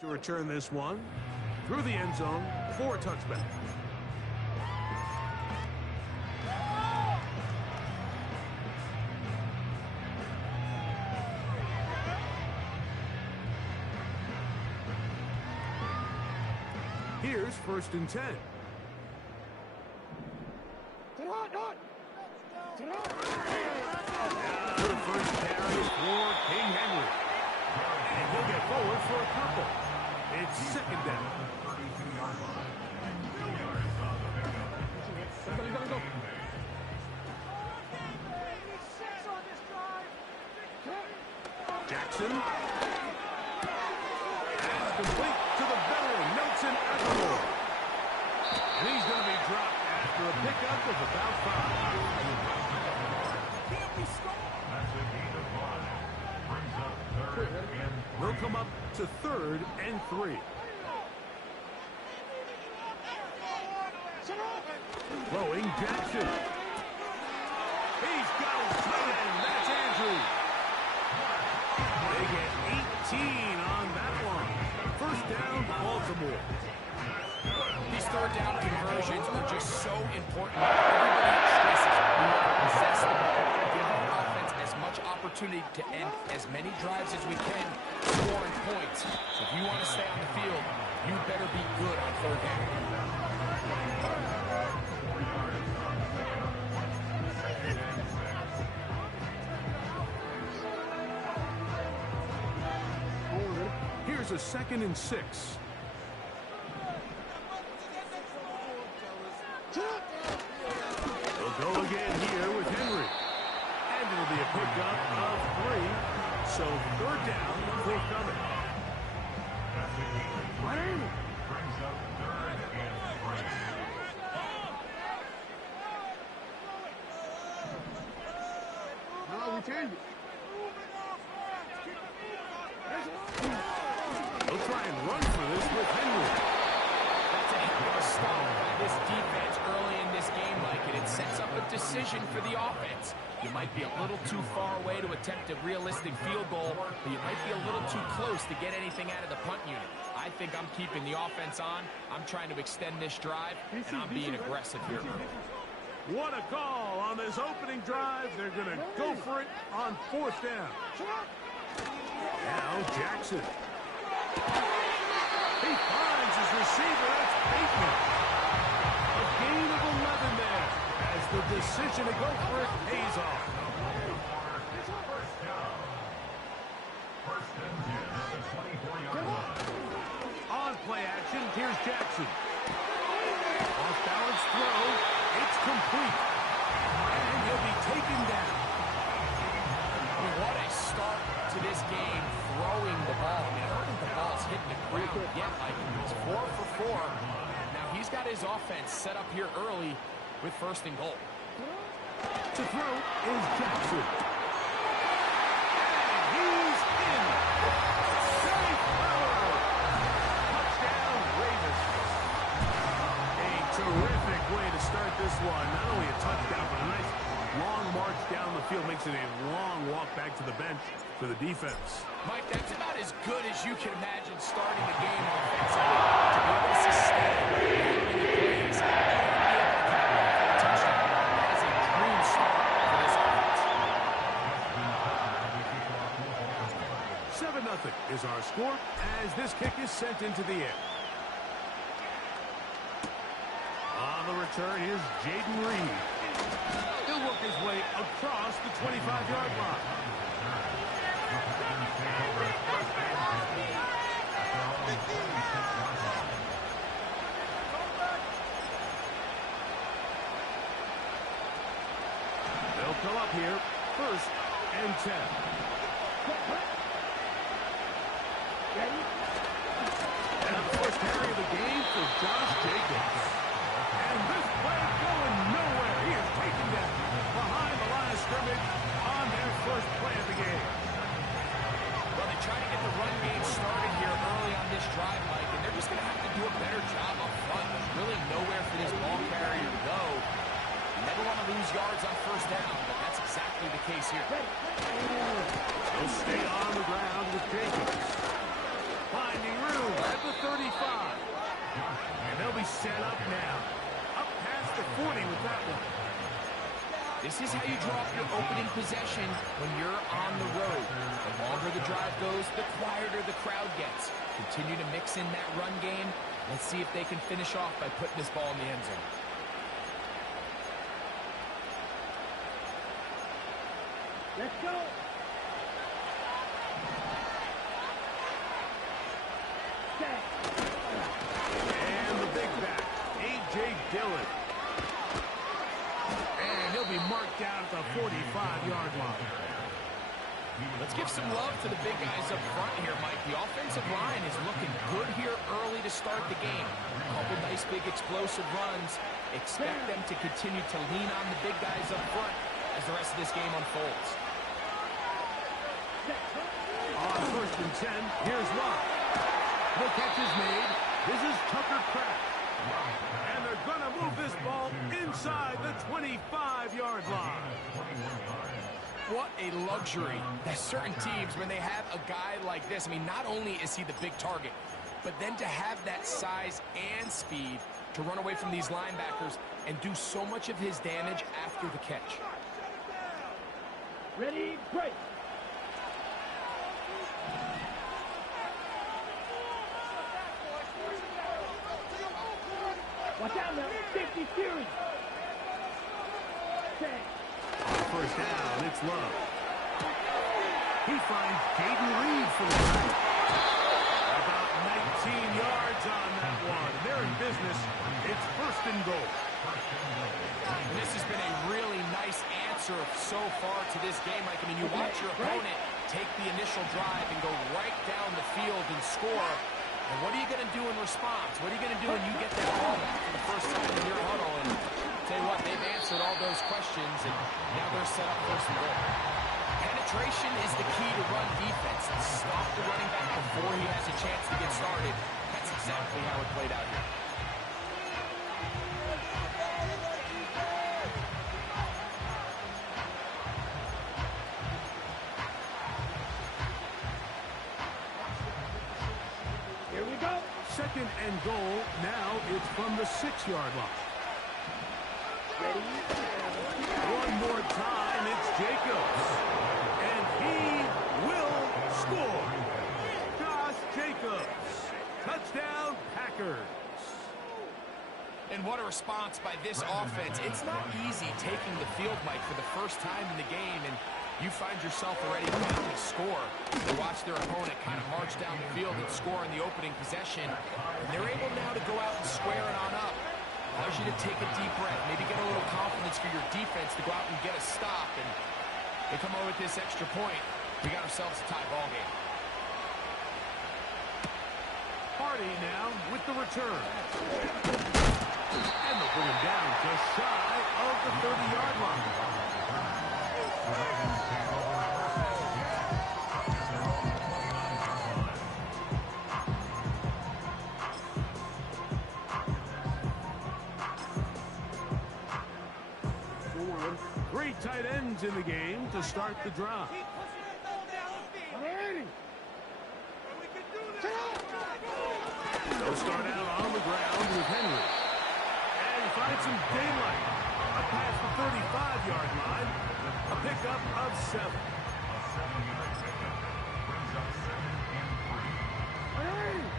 To return this one through the end zone for a touchback. Here's 1st and 10. For the first carry for King Henry. And he'll get forward for a couple. It's 2nd down. Jackson. Pass complete to the veteran, Nelson Aguilar. And he's going to be dropped after a pickup of about 5. Can't be scored. They'll come up to 3rd and 3. Throwing Jackson. He's got his tight end. That's Andrews. They get 18 on that one. 1st down, Baltimore. These 3rd down conversions are just so important. Everybody stresses we want to possess the ball, give our offense as much opportunity to end as many drives as we can, scoring points. So if you want to stay on the field, you better be good on 3rd down. Here's a 2nd and 6. They'll go again here with Henry. And it'll be a pickup of 3. So 3rd down, forthcoming. They'll try and run for this with Henry. That's a heck of a stop by this defense early in this game, Mike, and it sets up a decision for the offense. You might be a little too far away to attempt a realistic field goal, but you might be a little too close to get anything out of the punt unit. I think I'm keeping the offense on. I'm trying to extend this drive, and I'm being aggressive here. What a call on this opening drive. They're going to go for it on 4th down. Now Jackson. He finds his receiver. That's Bateman. A gain of 11 there as the decision to go for it pays off. On play action, here's Jackson. Off balance throw. It's complete. And he'll be taken down. What a start to this game throwing the ball. I mean, I don't think the ball's hitting the ground yet. Like, it's 4 for 4. Now, he's got his offense set up here early with 1st and goal. To throw is Jackson. And he's in. Safe power. Touchdown, Ravens. A terrific way to start this one. Not only a touchdown, but a nice long march down the field. Makes it a long walk back to the bench for the defense. Mike, that's about as good as you can imagine starting the game offensively. To be able to sustain the plays and be able to cap off a touchdown. That is a dream start for this offense. 7-0 is our score as this kick is sent into the air. On the return, here's Jaden Reed. He'll work his way across the 25-yard line. They'll come up here, 1st and 10. And the first carry of the game for Josh Jacobs. And this play going nowhere. He is taken down behind the line of scrimmage on their first play of the game. Well, they try to get the run game started here early on this drive, Mike, and they're just going to have to do a better job up front. There's really nowhere for this ball carrier to go. You never want to lose yards on 1st down, but that's exactly the case here. They'll stay on the ground with Jacobs. Finding room at the 35. And they'll be set up now. Up past the 40 with that one. This is how you draw up your opening possession when you're on the road. The longer the drive goes, the quieter the crowd gets. Continue to mix in that run game. Let's see if they can finish off by putting this ball in the end zone. Let's go. And the big back, A.J. Dillon. And he'll be marked down at the 45-yard line. Let's give some love to the big guys up front here, Mike. The offensive line is looking good here early to start the game. A couple nice big explosive runs. Expect them to continue to lean on the big guys up front as the rest of this game unfolds. On 1st and 10, here's Locke. The catch is made. This is Tucker Kraft. And they're going to move this ball inside the 25-yard line. What a luxury that certain teams, when they have a guy like this, I mean, not only is he the big target, but then to have that size and speed to run away from these linebackers and do so much of his damage after the catch. Ready, break. Watch out now, 50 series. First down, it's Love. He finds Jaden Reed for the back. About 19 yards on that one. They're in business. It's 1st and goal. And this has been a really nice answer so far to this game. Like, I mean, you watch your opponent take the initial drive and go right down the field and score. And what are you going to do in response? What are you going to do when you get that ball back for the first time in your huddle? And tell you what, they've answered all those questions, and now they're set up 1st and goal. Penetration is the key to run defense. Stop the running back before he has a chance to get started. That's exactly how it played out here. Here we go. 2nd and goal. Now it's from the 6-yard line. Ready. One more time, it's Jacobs. And he will score. Josh Jacobs. Touchdown, Packers. And what a response by this offense. It's not easy taking the field, Mike, for the first time in the game, and you find yourself already trying to score. They watch their opponent kind of march down the field and score in the opening possession. And they're able now to go out and square it on up. Allows you to take a deep breath, maybe get a little confidence for your defense to go out and get a stop. And they come over with this extra point. We got ourselves a tie ball game. Hardy now with the return. And they'll put him down just shy of the 30-yard line. Three tight ends in the game to start the drive. They'll start out on the ground with Henry. And find some daylight. Up past the 35-yard line. A pickup of 7.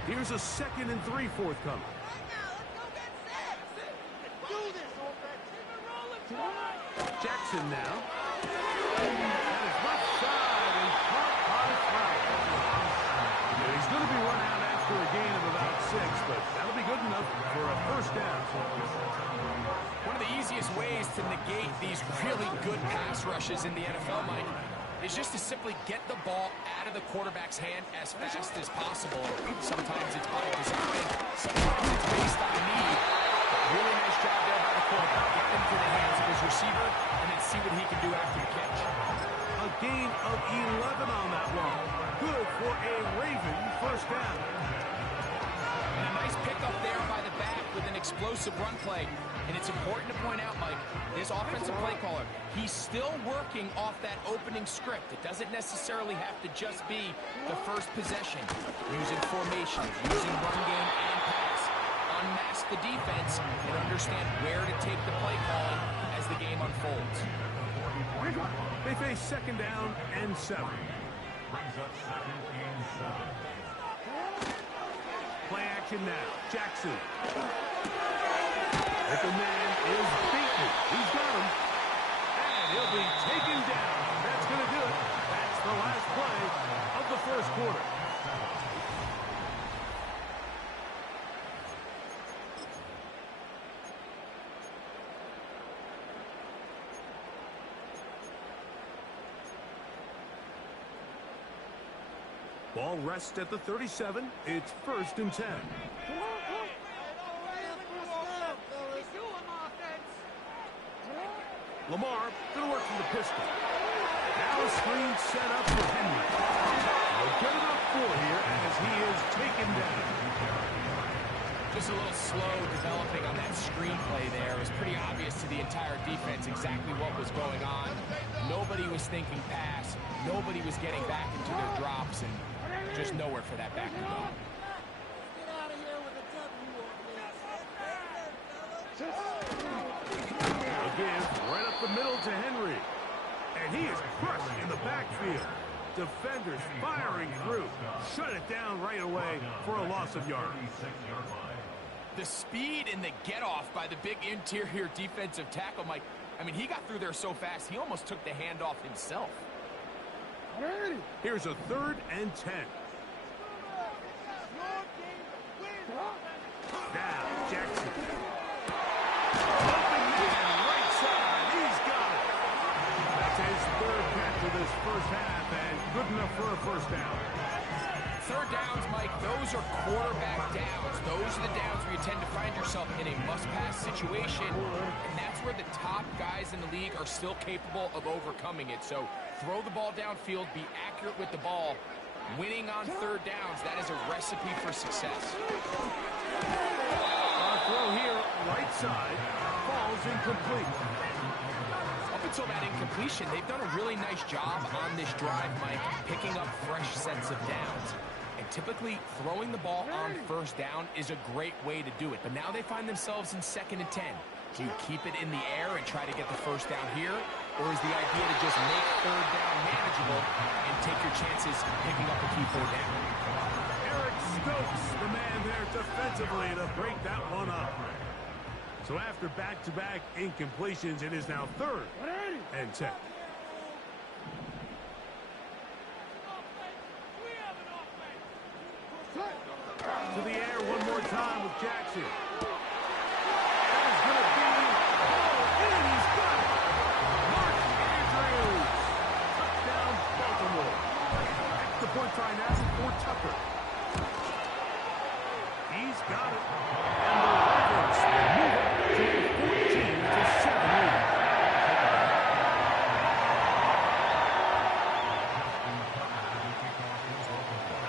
Here's a 2nd and 3 forthcoming. Jackson now. And it's left side and caught by Flowers. He's going to be run out after a gain of about 6, but that'll be good enough for a 1st down. One of the easiest ways to negate these really good pass rushes in the NFL, Mike, is just to simply get the ball out of the quarterback's hand as fast as possible. Sometimes it's by design, sometimes it's based on need. Really nice job there by the quarterback. Get into the hands of his receiver and then see what he can do after the catch. A gain of 11 on that one. Good for a Raven 1st down. And a nice pickup there by the back with an explosive run play. And it's important to point out, Mike, this offensive play caller, he's still working off that opening script. It doesn't necessarily have to just be the first possession. Using formations, using run game and pass. Unmask the defense and understand where to take the play calling as the game unfolds. They face second down and 7. Play action now. Jackson. Open man is beaten. He's got him. And he'll be taken down. That's going to do it. That's the last play of the first quarter. Ball rests at the 37. It's 1st and 10. Lamar going to work from the pistol. Now a screen set up for Henry. They'll get enough for here as he is taken down. Just a little slow developing on that screenplay there. It was pretty obvious to the entire defense exactly what was going on. Nobody was thinking pass. Nobody was getting back into their drops, and just nowhere for that back to go. Again, right up the middle to Henry. And he is crushed in the backfield. Defenders firing through. Shut it down right away for a loss of yards. The speed and the get-off by the big interior defensive tackle, Mike. I mean, he got through there so fast, he almost took the handoff himself. Here's a 3rd and 10. Now, Jackson. Open man, right side. He's got it. That's his 3rd catch of this first half, and good enough for a first down. 3rd downs, Mike, those are quarterback downs. Those are the downs where you tend to find yourself in a must-pass situation, and that's where the top guys in the league are still capable of overcoming it. So throw the ball downfield, be accurate with the ball. Winning on 3rd downs, that is a recipe for success. Throw here, right side, falls incomplete. Up until that incompletion, they've done a really nice job on this drive, Mike, picking up fresh sets of downs. And typically, throwing the ball on 1st down is a great way to do it. But now they find themselves in 2nd and 10. Do you keep it in the air and try to get the 1st down here? Or is the idea to just make 3rd down manageable and take your chances picking up a key 4th down? Eric Stokes, the man there defensively to break that one up. So after back-to-back incompletions, it is now 3rd and 10. To the air one more time with Jackson. That is going to be and he's got it. Mark Andrews. Touchdown, Baltimore. Extra point try now for Tucker. He's got it. And the Ravens move up to a 14-7 lead.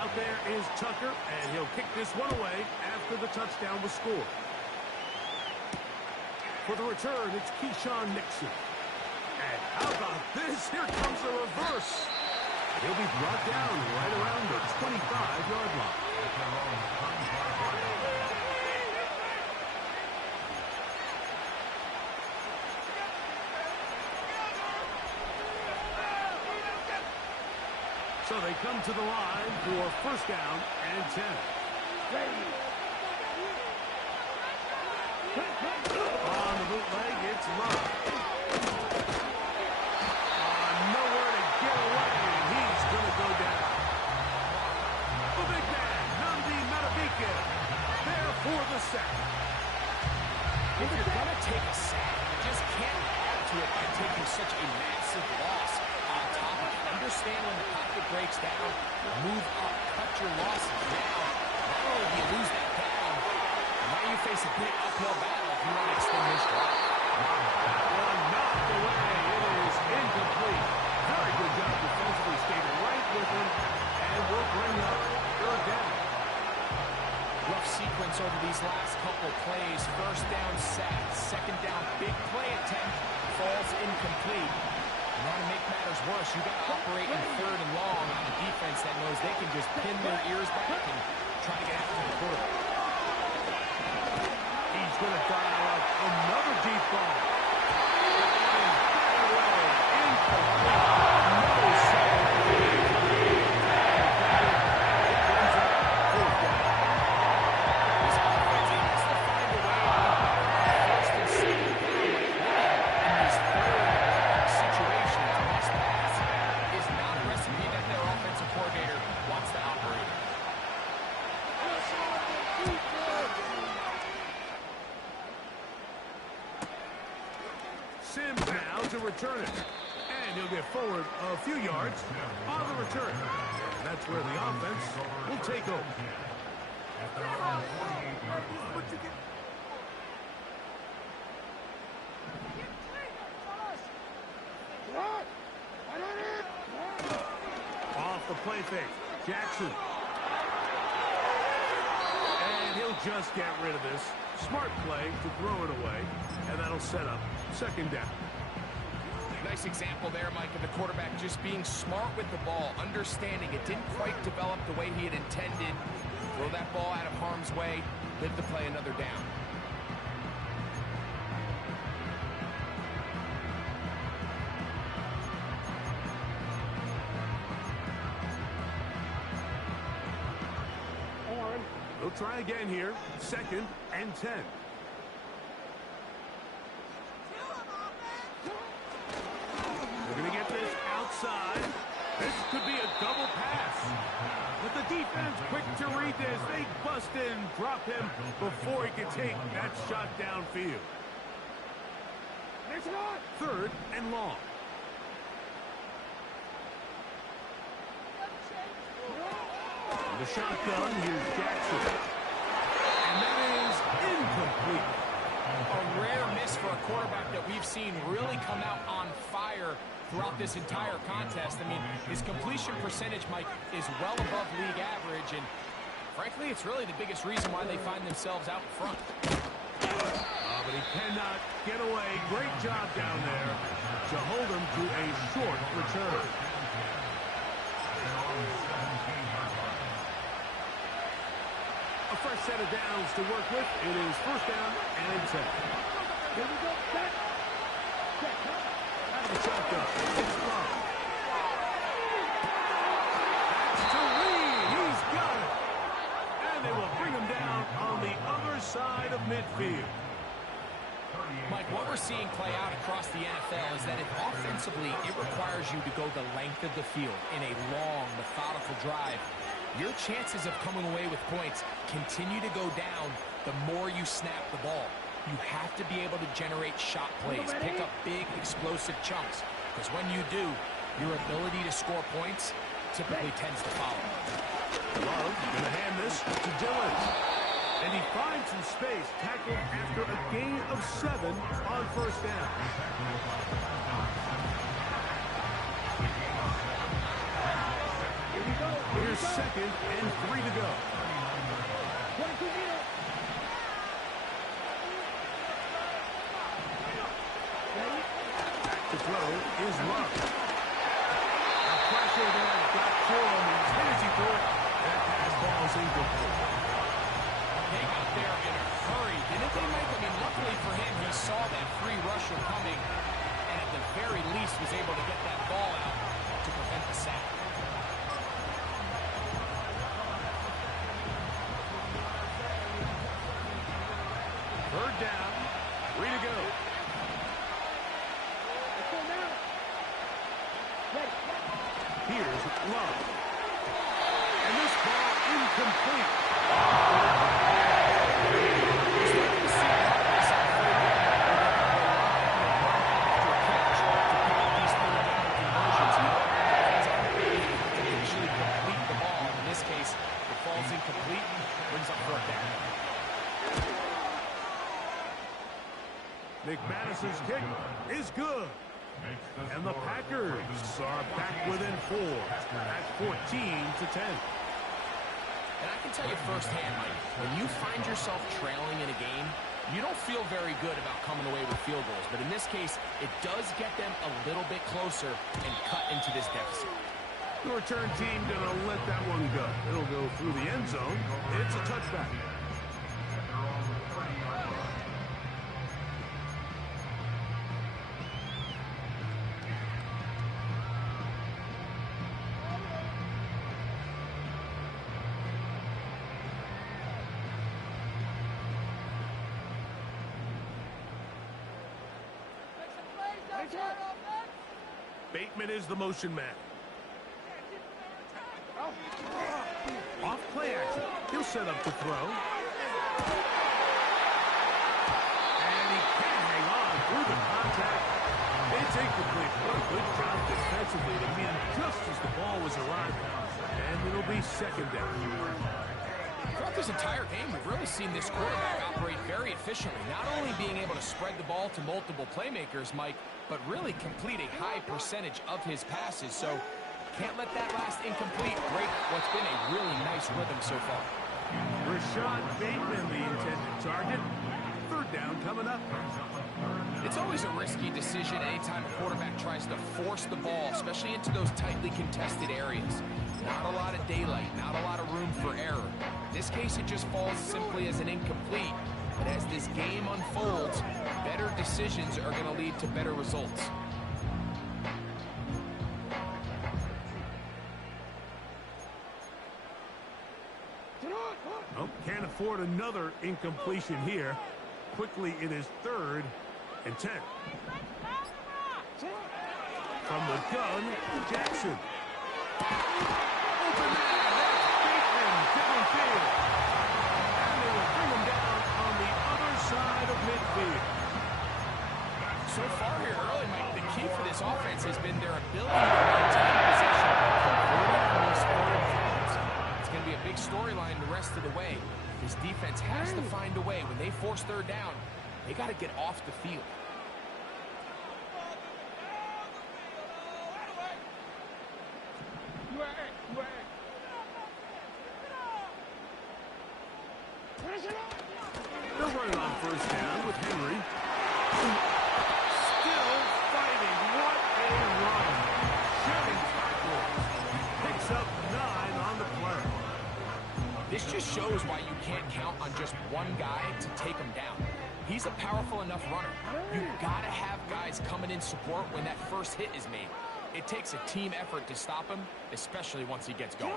Out there is Tucker, and he'll kick this one away after the touchdown was scored. For the return, it's Keyshawn Nixon. And how about this? Here comes the reverse. He'll be brought down right around the 25-yard line. So they come to the line for 1st down and 10. On the bootleg, it's Love. Nowhere to get away, and he's going to go down. The big man, Nnamdi Madubuike, there for the sack. If you're going to take a sack, you just can't add to it by taking such a massive loss on top of it. Understand when the pocket breaks down, move up, cut your losses. Not only do you lose that down, now you face a big uphill battle if you want to extend this drive. That one knocked away. It is incomplete. Very good job defensively. Stayed right with him, and will bring up 3rd down. Rough sequence over these last couple plays. 1st down sack, 2nd incomplete. And now to make matters worse, you got to operate in 3rd and long on a defense that knows they can just pin their ears back and try to get after the quarterback. He's going to dial up another deep ball. Sims now to return it. And he'll get forward a few yards on the return. And that's where the offense will take over. Off the play fake. Jackson. And he'll just get rid of this. Smart play to throw it away. And that'll set up 2nd down. Nice example there, Mike, of the quarterback just being smart with the ball, understanding it didn't quite develop the way he had intended. Throw that ball out of harm's way, live to play another down. They'll try again here. 2nd and 10. They're going to get this outside. This could be a double pass. But the defense quick to read this. They bust in, drop him before he can take that shot downfield. 3rd and long. The shotgun, here's Jackson. And that is incomplete. A rare miss for a quarterback that we've seen really come out on fire throughout this entire contest. I mean, his completion percentage, Mike, is well above league average, and frankly, it's really the biggest reason why they find themselves out in front. But he cannot get away. Great job down there to hold him to a short return. A fresh set of downs to work with. It is 1st down and 10. Here we go. Set. Out of the shotgun. It's Love. That's to Reed. He's got it. And they will bring him down on the other side of midfield. Mike, what we're seeing play out across the NFL is that if offensively it requires you to go the length of the field in a long, methodical drive, your chances of coming away with points continue to go down the more you snap the ball. You have to be able to generate shot plays, pick up big, explosive chunks, because when you do, your ability to score points typically tends to follow. Love going to hand this to Dillon. And he finds some space, tackled after a gain of 7 on 1st down. Here we go. Here's 2nd and 3 to go. To throw is Love. A pressure there got to him. He's hit as he threw it. That pass ball is incomplete. They got there in a hurry, didn't they, Mike? I mean, luckily for him, he saw that free rusher coming, and at the very least was able to get that ball out to prevent the sack. Third down, 3 to go. Here's Love. And this ball incomplete. Incomplete, brings up 4th down. McManus's kick is good. And the Packers are back within 4 at 14-10. And I can tell you firsthand, Mike, when you find yourself trailing in a game, You don't feel very good about coming away with field goals, but in this case, it does get them a little bit closer and cut into this deficit. The return team gonna let that one go. It'll go through the end zone. It's a touchback. Bateman is the motion man. Off play action. He'll set up to throw. And he can't hang on through the contact. It's incomplete. What a good job defensively to meet him just as the ball was arriving. And it'll be second down. Throughout this entire game, we've really seen this quarterback operate very efficiently, not only being able to spread the ball to multiple playmakers, Mike, but really complete a high percentage of his passes. So can't let that last incomplete break what's been a really nice rhythm so far. Rashad Bateman, the intended target. Third down coming up. It's always a risky decision anytime a quarterback tries to force the ball, especially into those tightly contested areas. Not a lot of daylight, not a lot of room for error. In this case, it just falls simply as an incomplete. But as this game unfolds, better decisions are going to lead to better results. Oh, can't afford another incompletion here. Quickly, it is 3rd and 10. From the gun, Jackson. Open man, that's Bateman downfield. And they will bring him down on the other side of midfield. So far here early, Mike, the key for this offense has been their ability to maintain possession, converting on these third downs. It's going to be a big storyline the rest of the way. This defense has to find a way. When they force third down, they got to get off the field. They're running on first down with Henry. Still fighting. What a run. Shedding tackles. Picks up 9 on the play. This just shows why you can't count on just one guy to take him down. He's a powerful enough runner. You've got to have guys coming in support when that first hit is made. It takes a team effort to stop him, especially once he gets going.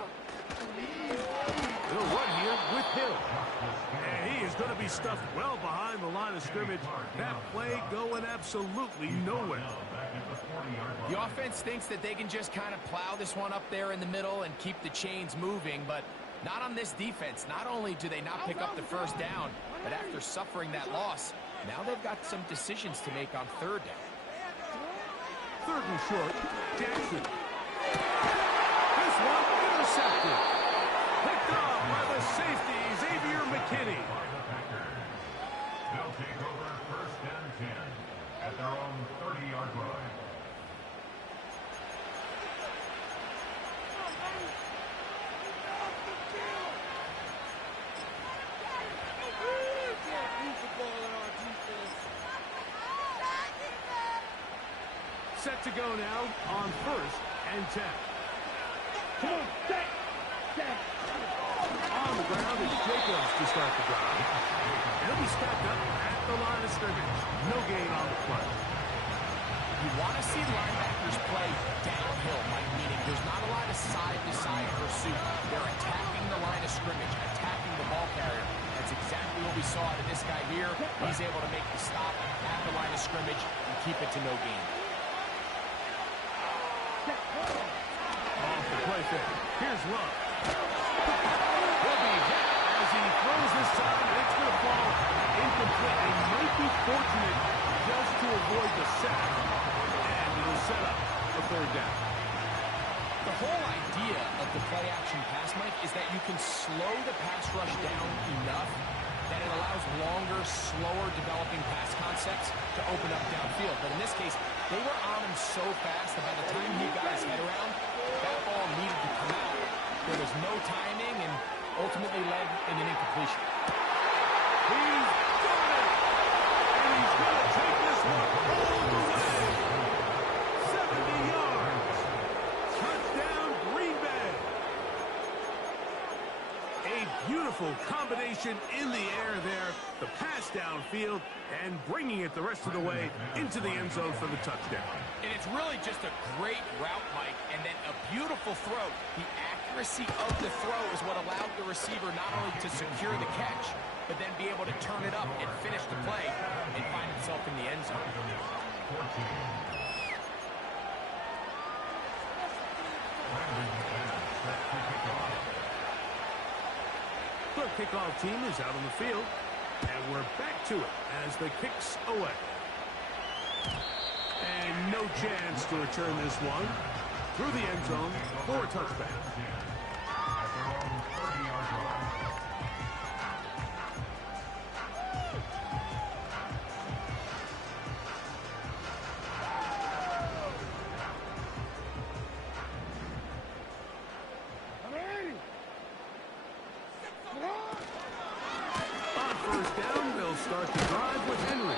They'll run here with Hill. And he is going to be stuffed well behind the line of scrimmage. That play going absolutely nowhere. The offense thinks that they can just kind of plow this one up there in the middle and keep the chains moving, but not on this defense. Not only do they not pick up the first down, but after suffering that loss, now they've got some decisions to make on third down. 3rd and short, Jackson. This one intercepted. Picked off by the safety, Xavier McKinney. They'll take over 1st and 10 at their own 30-yard line. Set to go now on 1st and 10. Come on, set. On the ground is Jacobs to start the drive. He'll be stacked up at the line of scrimmage. No gain on the play. You want to see linebackers play downhill, Mike, meaning there's not a lot of side-to-side pursuit. They're attacking the line of scrimmage, attacking the ball carrier. That's exactly what we saw out of this guy here. He's able to make the stop at the line of scrimmage and keep it to no gain. Off the play fake. Here's Love. He'll be hit as he throws this time. It's going to fall incomplete. They might be fortunate just to avoid the sack. And it'll set up a 3rd down. The whole idea of the play-action pass, Mike, is that you can slow the pass rush down enough that it allows longer, slower developing pass concepts to open up downfield. But in this case, they were on him so fast that by the time he got his head around, that ball needed to come out. There was no timing and ultimately led in an incompletion. He's got it! Beautiful combination in the air there. The pass downfield and bringing it the rest of the way into the end zone for the touchdown. And it's really just a great route, Mike, and then a beautiful throw. The accuracy of the throw is what allowed the receiver not only to secure the catch, but then be able to turn it up and finish the play and find himself in the end zone. 14. The kickoff team is out on the field, and we're back to it as the kick's away. And no chance to return this one through the end zone for a touchback. On first down, they'll start the drive with Henry.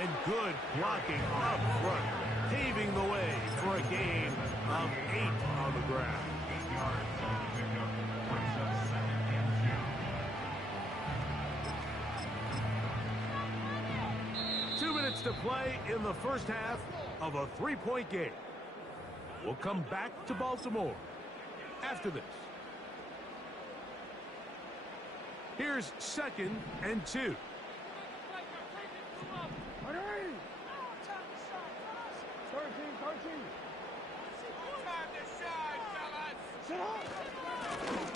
And good blocking up front, paving the way for a gain of 8 on the ground. 8 yards on the pickup, brings up 2nd and 2. 2 minutes to play in the first half of a 3-point game. We'll come back to Baltimore after this. Here's 2nd and 2.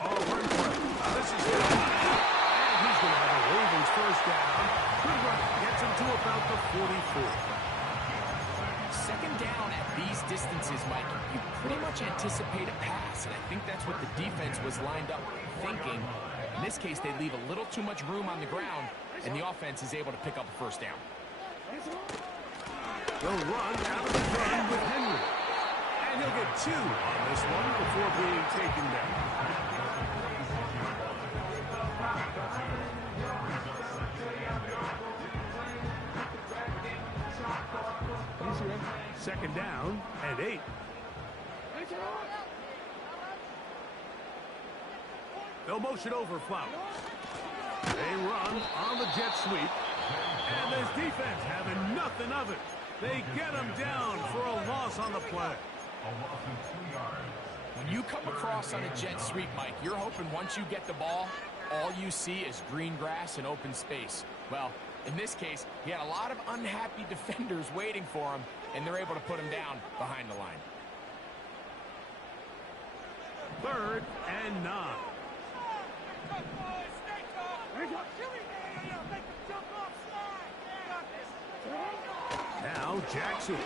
All run play. This is good. And he's going to have a Ravens first down. Good run. Gets him to about the 44. 2nd down at these distances, Mike, you pretty much anticipate a pass, and I think that's what the defense was lined up thinking. In this case, they leave a little too much room on the ground, and the offense is able to pick up a first down. They'll run out of the gun with Henry. And he'll get 2 on this one before being taken down. Second down and 8. They'll motion over Flowers. They run on the jet sweep. And this defense having nothing of it. They get him down for a loss on the play. A loss of 2 yards. When you come across on a jet sweep, Mike, you're hoping once you get the ball, all you see is green grass and open space. Well, in this case, he had a lot of unhappy defenders waiting for him, and they're able to put him down behind the line. 3rd and 9. Now Jackson.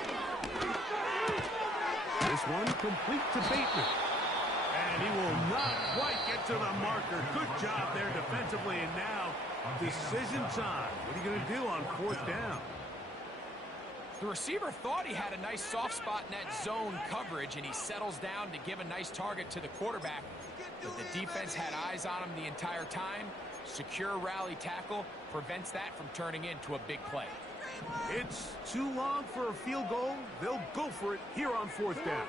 This one complete to Bateman. And he will not quite get to the marker. Good job there defensively. And now decision time. What are you going to do on 4th down? The receiver thought he had a nice soft spot in that zone coverage, and he settles down to give a nice target to the quarterback. But the defense had eyes on him the entire time. Secure rally tackle prevents that from turning into a big play. It's too long for a field goal. They'll go for it here on 4th down.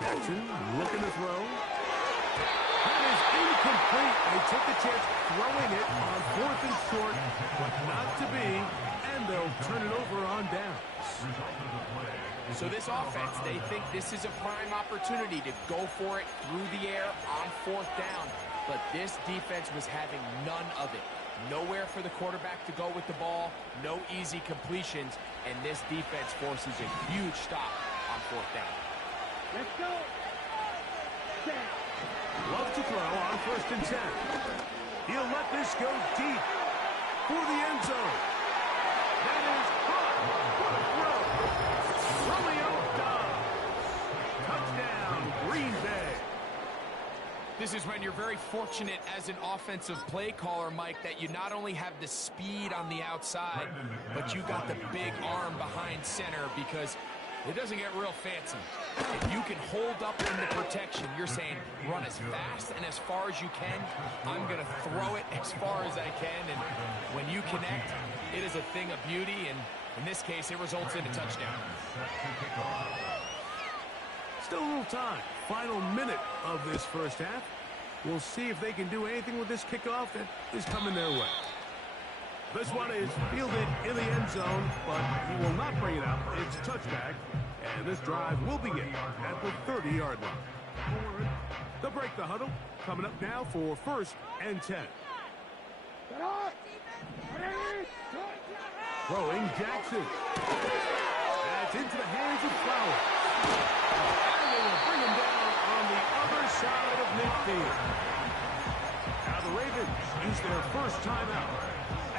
Jackson looking to throw. That is incomplete. They took a chance throwing it on 4th and short, but not to be, and they'll turn it over on downs. So this offense, they think this is a prime opportunity to go for it through the air on 4th down, but this defense was having none of it. Nowhere for the quarterback to go with the ball, no easy completions, and this defense forces a huge stop on 4th down. Let's go. Love to throw on 1st and 10. He'll let this go deep for the end zone. That is caught. What a throw. Romeo Dobbs. Touchdown, Green Bay. This is when you're very fortunate as an offensive play caller, Mike, that you not only have the speed on the outside, but you got the big arm behind center, because it doesn't get real fancy. If you can hold up in the protection, you're saying run as fast and as far as you can. I'm going to throw it as far as I can, and when you connect, it is a thing of beauty, and in this case, it results in a touchdown. Still a little time. Final minute of this first half. We'll see if they can do anything with this kickoff that is coming their way. This one is fielded in the end zone, but he will not bring it out. It's a touchback, and this drive will begin at the 30-yard line. They'll break the huddle. Coming up now for 1st and 10. Throwing Jackson. That's into the hands of Flowers. And they will bring him down on the other side of midfield. Now the Ravens use their first timeout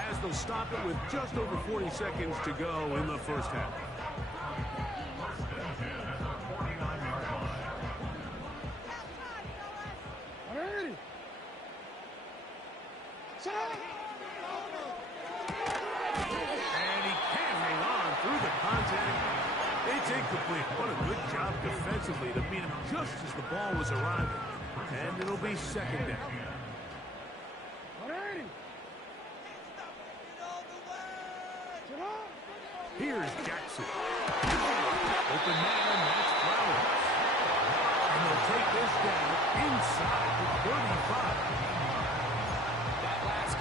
as they'll stop it with just over 40 seconds to go in the first half. And he can't hang on through the contact. It's incomplete. What a good job defensively to beat him just as the ball was arriving. And it'll be 2nd down. Here's Jackson. Open man, that's Flowers. And they'll take this down inside the 35.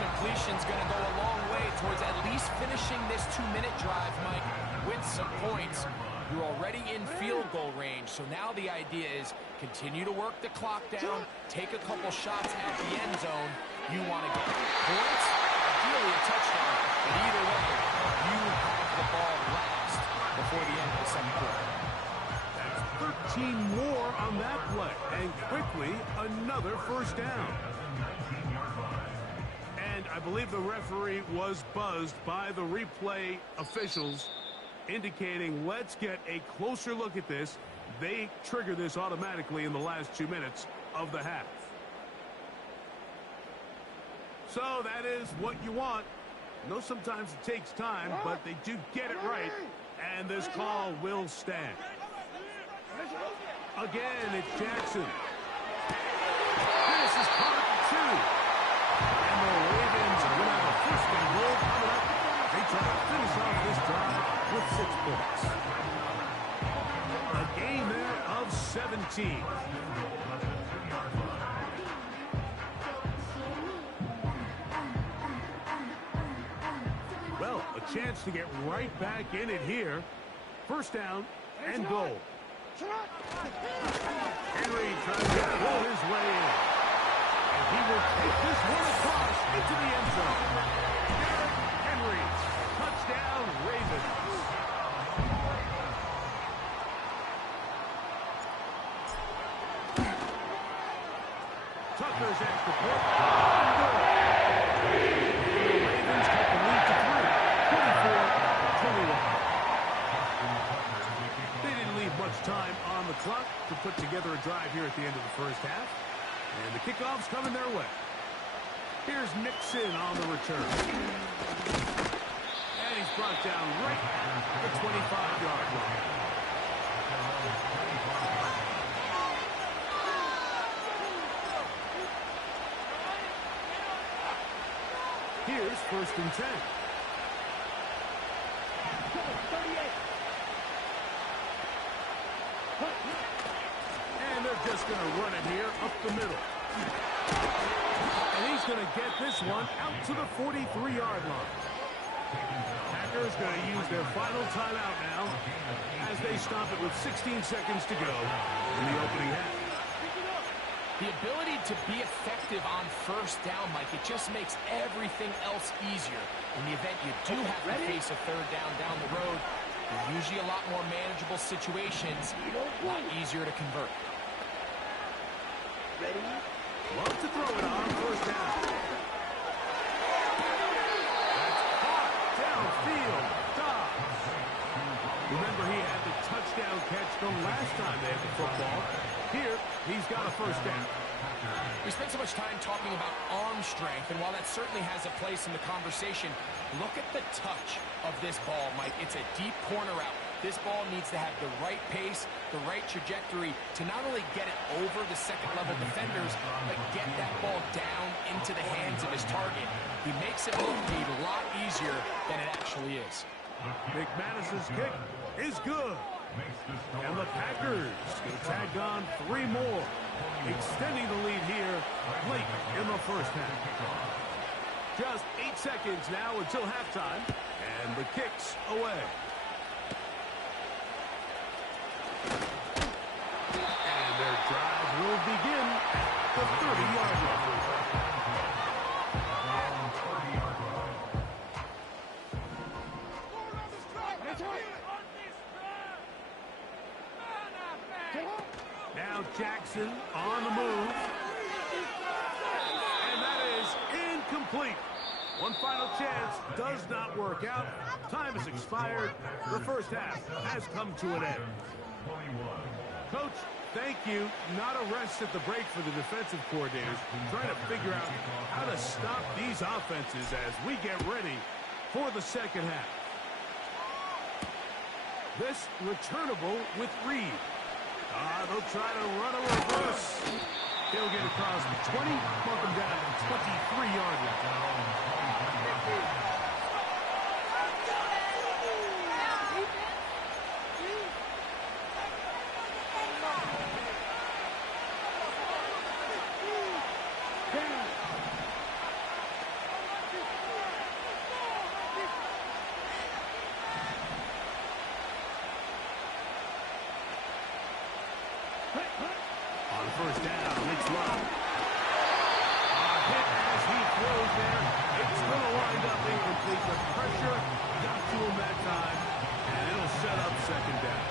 Completion's going to go a long way towards at least finishing this 2-minute drive, Mike, with some points. You're already in field goal range, so now the idea is continue to work the clock down, take a couple shots at the end zone. You want to get points, ideally a touchdown, but either way, you have the ball last before the end of the second quarter. That's 13 more on that play, and quickly another first down. I believe the referee was buzzed by the replay officials, indicating let's get a closer look at this. They trigger this automatically in the last 2 minutes of the half. So that is what you want. I know sometimes it takes time, but they do get it right, and this call will stand. Again, it's Jackson. This is caught 2. And the Ravens are going to have a 1st and goal coming up. They try to finish off this drive with 6 points. A gain there of 17. Well, a chance to get right back in it here. 1st down and goal. Henry tries to pull his way in. He will take this one across into the end zone. Henry, touchdown, Ravens. Tucker's extra point. The Ravens take the lead to 3, 24-21. They didn't leave much time on the clock to put together a drive here at the end of the first half. And the kickoff's coming their way. Here's Mixon on the return. And he's brought down right at the 25-yard line. Here's 1st and 10. And they're just going to run it here up the middle. And he's going to get this one out to the 43-yard line. Packers going to use their final timeout now as they stop it with 16 seconds to go in the opening half. The ability to be effective on 1st down, Mike, it just makes everything else easier. In the event you do have to face a 3rd down the road, they're usually a lot more manageable situations, a lot easier to convert. Ready? Love to throw it on 1st down. That's caught downfield. Dobbs. Remember, he had the touchdown catch the last time they had the football. Here, he's got a 1st down. We spent so much time talking about arm strength, and while that certainly has a place in the conversation, look at the touch of this ball, Mike. It's a deep corner out. This ball needs to have the right pace, the right trajectory to not only get it over the second-level defenders, but get that ball down into the hands of his target. He makes it look a lot easier than it actually is. McManus's kick is good. makes the score. And the Packers going to tag on 3 more, extending the lead here late in the first half. Just 8 seconds now until halftime, and the kick's away. And their drive will begin at the 30-yard line. Now Jackson on the move. And that is incomplete. One final chance does not work out. Time has expired. The first half has come to an end. Coach, thank you. Not a rest at the break for the defensive coordinators, trying to figure out how to stop these offenses as we get ready for the second half. This returnable with Reed. They'll try to run a reverse. He'll get across the 20, mark him down at the 23-yard line. On first down, it's Love. Hit as he throws there. It's going to wind up incomplete. The pressure got to him that time, and it'll set up second down.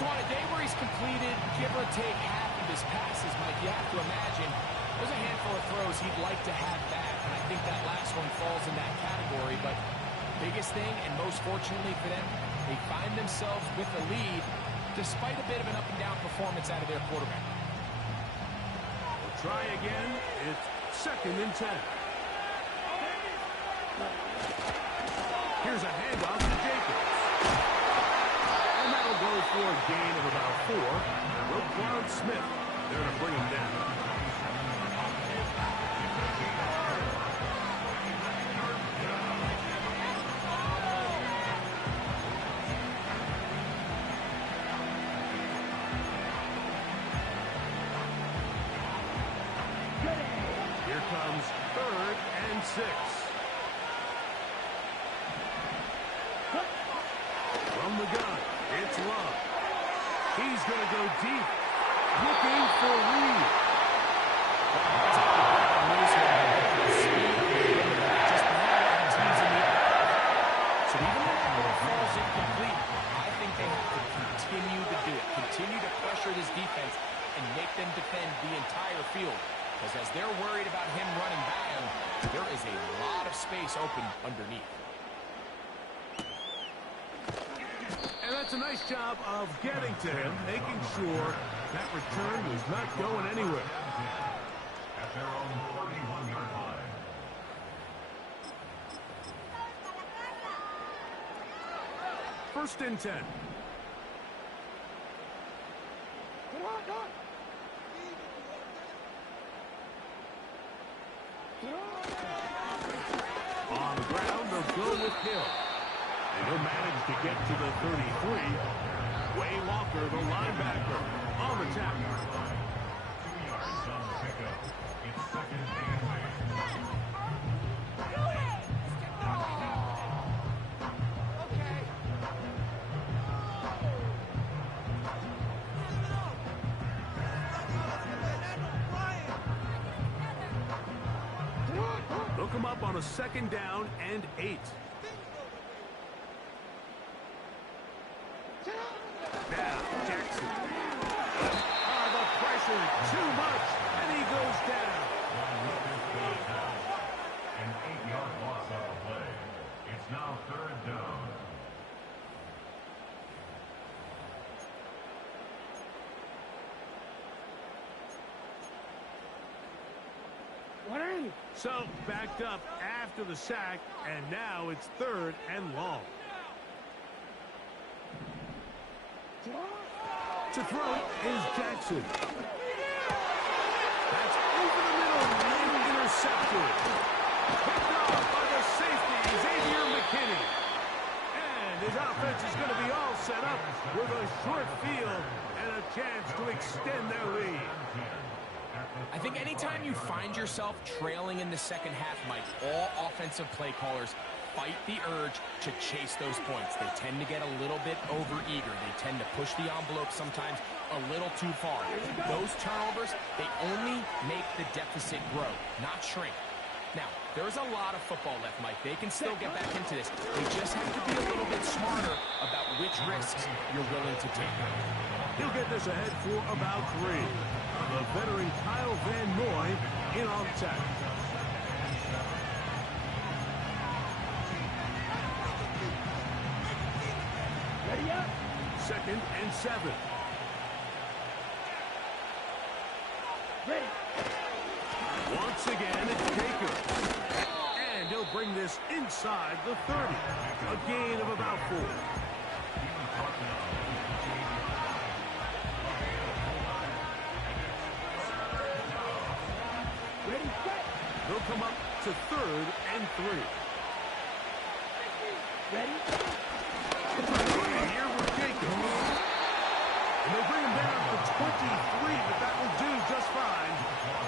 So on a day where he's completed, give or take half of his passes, Mike, you have to imagine there's a handful of throws he'd like to have back, and I think that last one falls in that category. But biggest thing, and most fortunately for them, they find themselves with the lead despite a bit of an up-and-down performance out of their quarterback. We'll try again. It's second and 10. Here's a handoff to Jacobs. And that'll go for a gain of about 4. And Roquan Smith there to bring him down. Here comes 3rd and 6. From the gun, it's Love. He's going to go deep, looking for Reed. So even though that ball falls incomplete, I think they have to continue to do it, continue to pressure this defense and make them defend the entire field. Because as they're worried about him running by them, there is a lot of space open underneath. And that's a nice job of getting to him, making sure that return was not going anywhere. At their own 31-yard line. First and 10. On the ground, they'll go with Hill. And he'll manage to get to the 33. Way Walker, the linebacker, on the tackle. 2 yards on the pickup. It's second and 8. They'll come up on a second down and 8. Now, Jackson. The pressure, too much, and he goes down. An 8-yard loss on the play. It's now 3rd down. So, backed up after the sack, and now it's 3rd and long. To throw is Jackson. That's over the middle and intercepted. Picked off by the safety, Xavier McKinney. And his offense is going to be all set up with a short field and a chance to extend their lead. I think anytime you find yourself trailing in the second half, Mike, all offensive play callers fight the urge to chase those points. They tend to get a little bit overeager. They tend to push the envelope sometimes a little too far. Those turnovers, they only make the deficit grow, not shrink. Now, there's a lot of football left, Mike. They can still get back into this. They just have to be a little bit smarter about which risks you're willing to take. He'll get this ahead for about 3. The veteran Kyle Van Noy in on tackle. Ready up. 2nd and 7. Ready. Once again, it's Jacobs. And he'll bring this inside the 30. A gain of about 4. Ready, set. They'll come up to 3rd and 3. Ready. Here with Jacobs. And they'll bring him down to 23, but that will do just fine.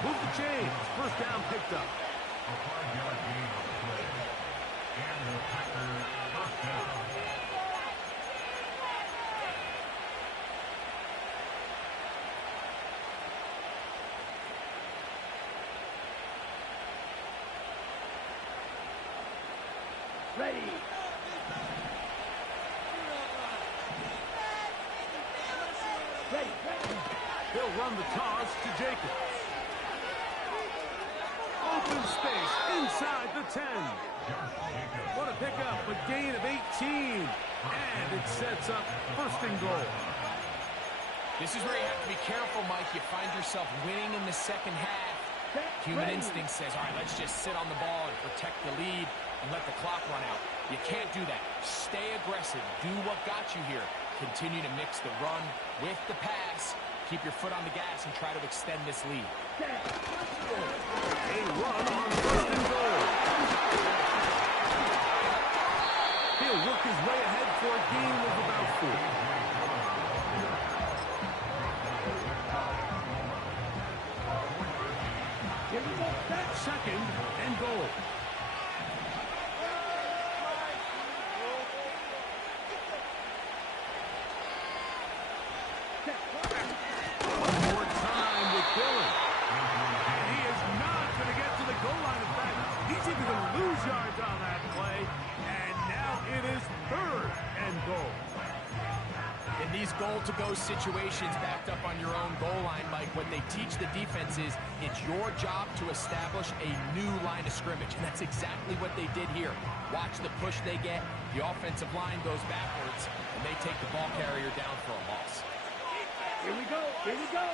Move the chains. First down picked up. A 5-yard gain on the play. And the Packers first down. Ready. Ready, ready. He'll run the toss to Jacobs. Open space inside the 10. What a pickup, a gain of 18. And it sets up 1st and goal. This is where you have to be careful, Mike. You find yourself winning in the second half. Human instinct says, all right, let's just sit on the ball and protect the lead and let the clock run out. You can't do that. Stay aggressive. Do what got you here. Continue to mix the run with the pass. Keep your foot on the gas and try to extend this lead. A run on 1st and goal. He'll work his way ahead for a gain of about 4. Here we go, set. 2nd and goal. One more time with Dillon. And he is not going to get to the goal line. In fact, he's even going to lose yards on that play. And now it is 3rd and goal. In these goal-to-go situations backed up on your own goal line, Mike, what they teach the defense is it's your job to establish a new line of scrimmage, and that's exactly what they did here. Watch the push they get. The offensive line goes backwards, and they take the ball carrier down for a loss. Here we go, here we go.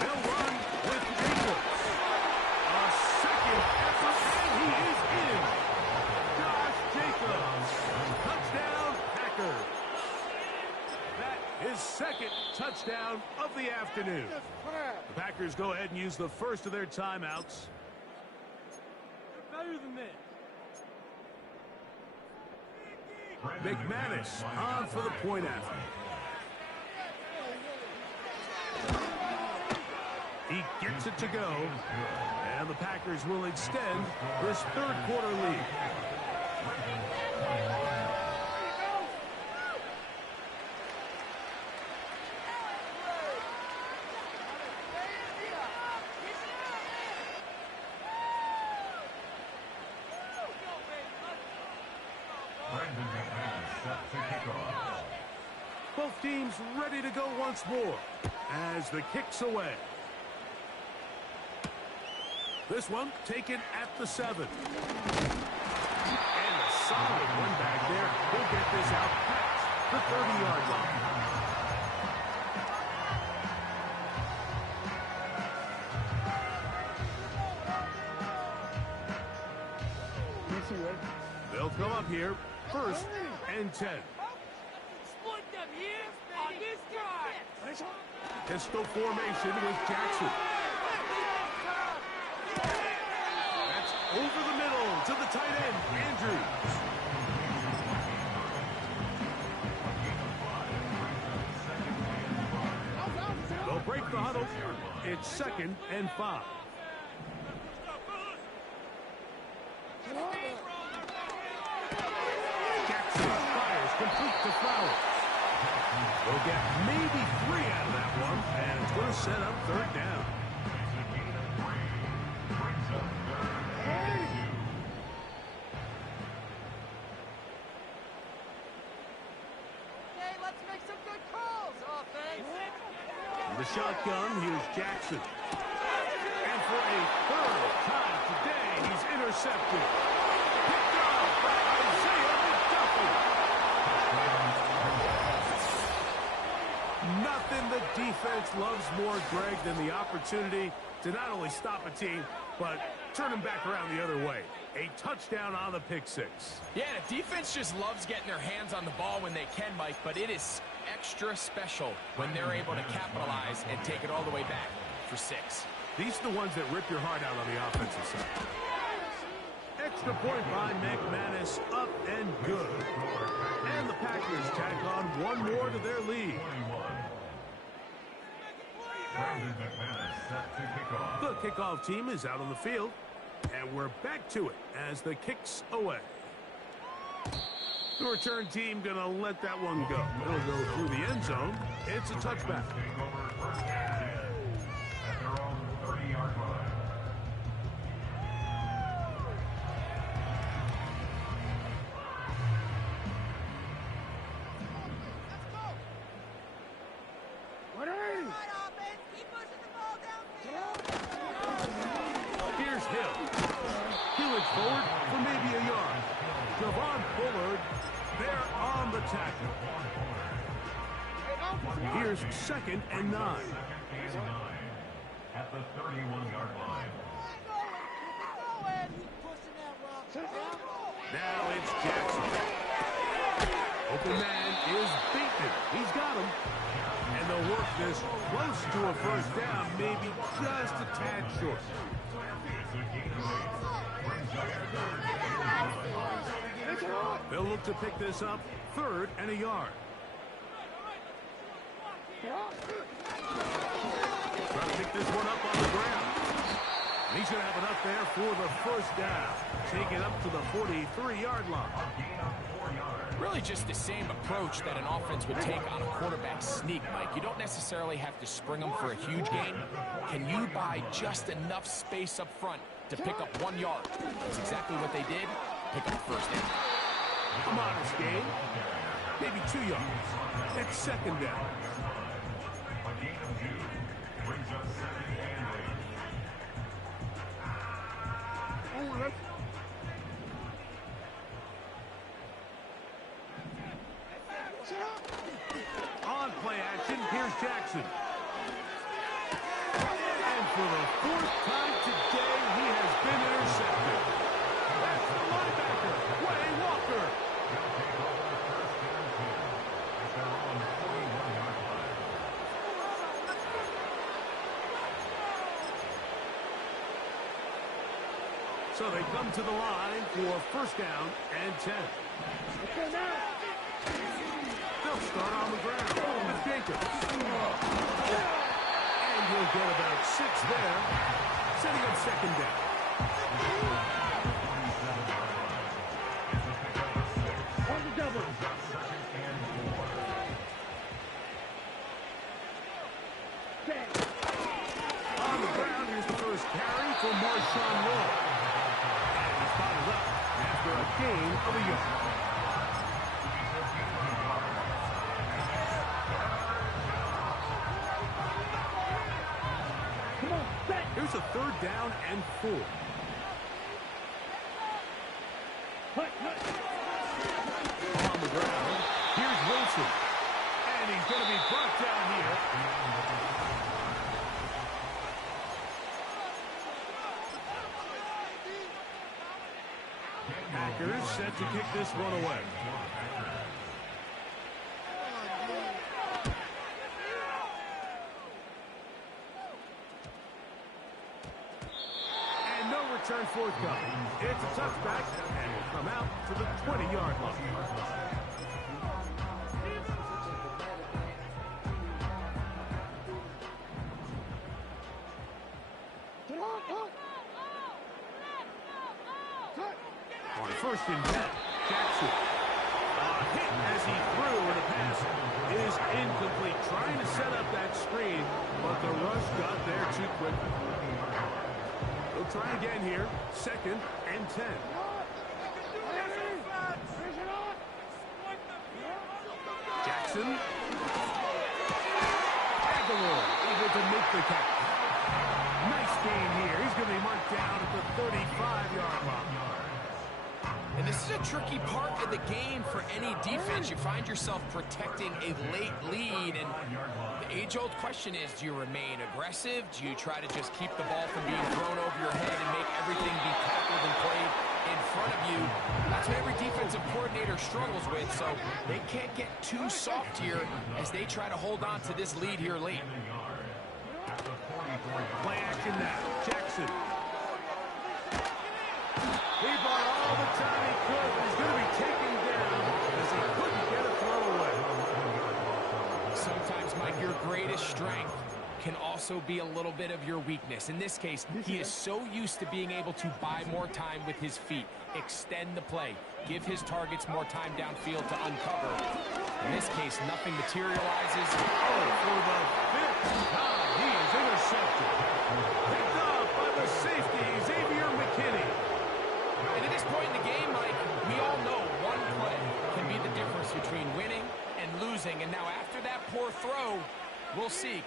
They'll run with Jacobs. A 2nd effort, and he is in. Josh Jacobs. Touchdown, Packers. His 2nd touchdown of the afternoon. The Packers go ahead and use the first of their timeouts. Better than this. McManus on for the point after. He gets it to go. And the Packers will extend this 3rd quarter lead. Both teams ready to go once more as the kick's away. This one taken at the 7. And a solid one back there. He'll get this out past the 30-yard line. They'll come up here, 1st and 10. Split them here on this drive. Pistol formation with Jackson. That's over the middle to the tight end, Andrews. break the huddle. It's 2nd and 5. Jackson fires complete to Flowers. We'll get maybe 3 out of that one, and it's going to set up 3rd down. Okay, let's make some good calls, offense. The shotgun, here's Jackson. And for a 3rd time today, he's intercepted. Picked up by Isaiah McDuffie. Nothing the defense loves more, Greg, than the opportunity to not only stop a team, but turn them back around the other way. A touchdown on the pick 6. Yeah, the defense just loves getting their hands on the ball when they can, Mike, but it is extra special when they're able to capitalize and take it all the way back for 6. These are the ones that rip your heart out on the offensive side. Extra point by McManus, up and good. And the Packers tack on one more to their lead. The kickoff team is out on the field, and we're back to it as the kick's away. The return team going to let that one go. It'll go through the end zone. It's a touchback. At their own 30-yard line. Here's Hill. Healing forward for maybe a yard. Javon Bullard there on the tackle. Here's 2nd and 9. At the 31-yard line. Now it's Jackson. Open man is beaten. He's got him. And they'll work this close to a 1st down, maybe just a tad short. They'll look to pick this up 3rd and a yard. Trying to pick this one up on the ground. And he's going to have enough there for the 1st down. Take it up to the 43-yard line. Really just the same approach that an offense would take on a quarterback sneak, Mike. You don't necessarily have to spring them for a huge gain. Can you buy just enough space up front to pick up 1 yard? That's exactly what they did. Pick up the 1st down. A modest gain. Maybe 2 yards. It's 2nd down. A gain of 2 brings us 2nd and 8. On play action, here's Jackson. And for the 4th time today, he has been intercepted. That's the linebacker, Wade Walker. So they come to the line for 1st down and 10. They'll start on the ground with Jacobs. And he'll get about 6 there, setting up 2nd down. On the ground, here's the 1st carry for Marshawn Lloyd. And he's followed up after a gain of a yard. Here's a 3rd down and 4. On the ground, here's Wilson. And he's going to be brought down here. Packers set to kick this one away. Return forthcoming. It's a touchback and will come out to the 20-yard line. On 1st and 10, Jackson. Hit as he threw, and the pass is incomplete. Trying to set up that screen, but the rush got there too quick. They'll try again here. 2nd and 10. Jackson. Aguilar able to make the catch. Nice game here. He's going to be marked down at the 35-yard line. And this is a tricky part of the game for any defense. You find yourself protecting a late lead, and the age-old question is, do you remain aggressive? Do you try to just keep the ball from being thrown over your head and make everything be tackled and played in front of you? That's what every defensive coordinator struggles with, so they can't get too soft here as they try to hold on to this lead here late. Play action now. Jackson. He bought all the time he could, but he's going to be taken down as he couldn't get a throw away. Sometimes, Mike, your greatest strength can also be a little bit of your weakness. In this case, he is so used to being able to buy more time with his feet, extend the play, give his targets more time downfield to uncover. In this case, nothing materializes. Oh, for the 5th time, he is intercepted. Picked off by the safety, Xavier McKinney. And at this point in the game, Mike, we all know one play can be the difference between winning and losing. And now after that poor throw, we'll see.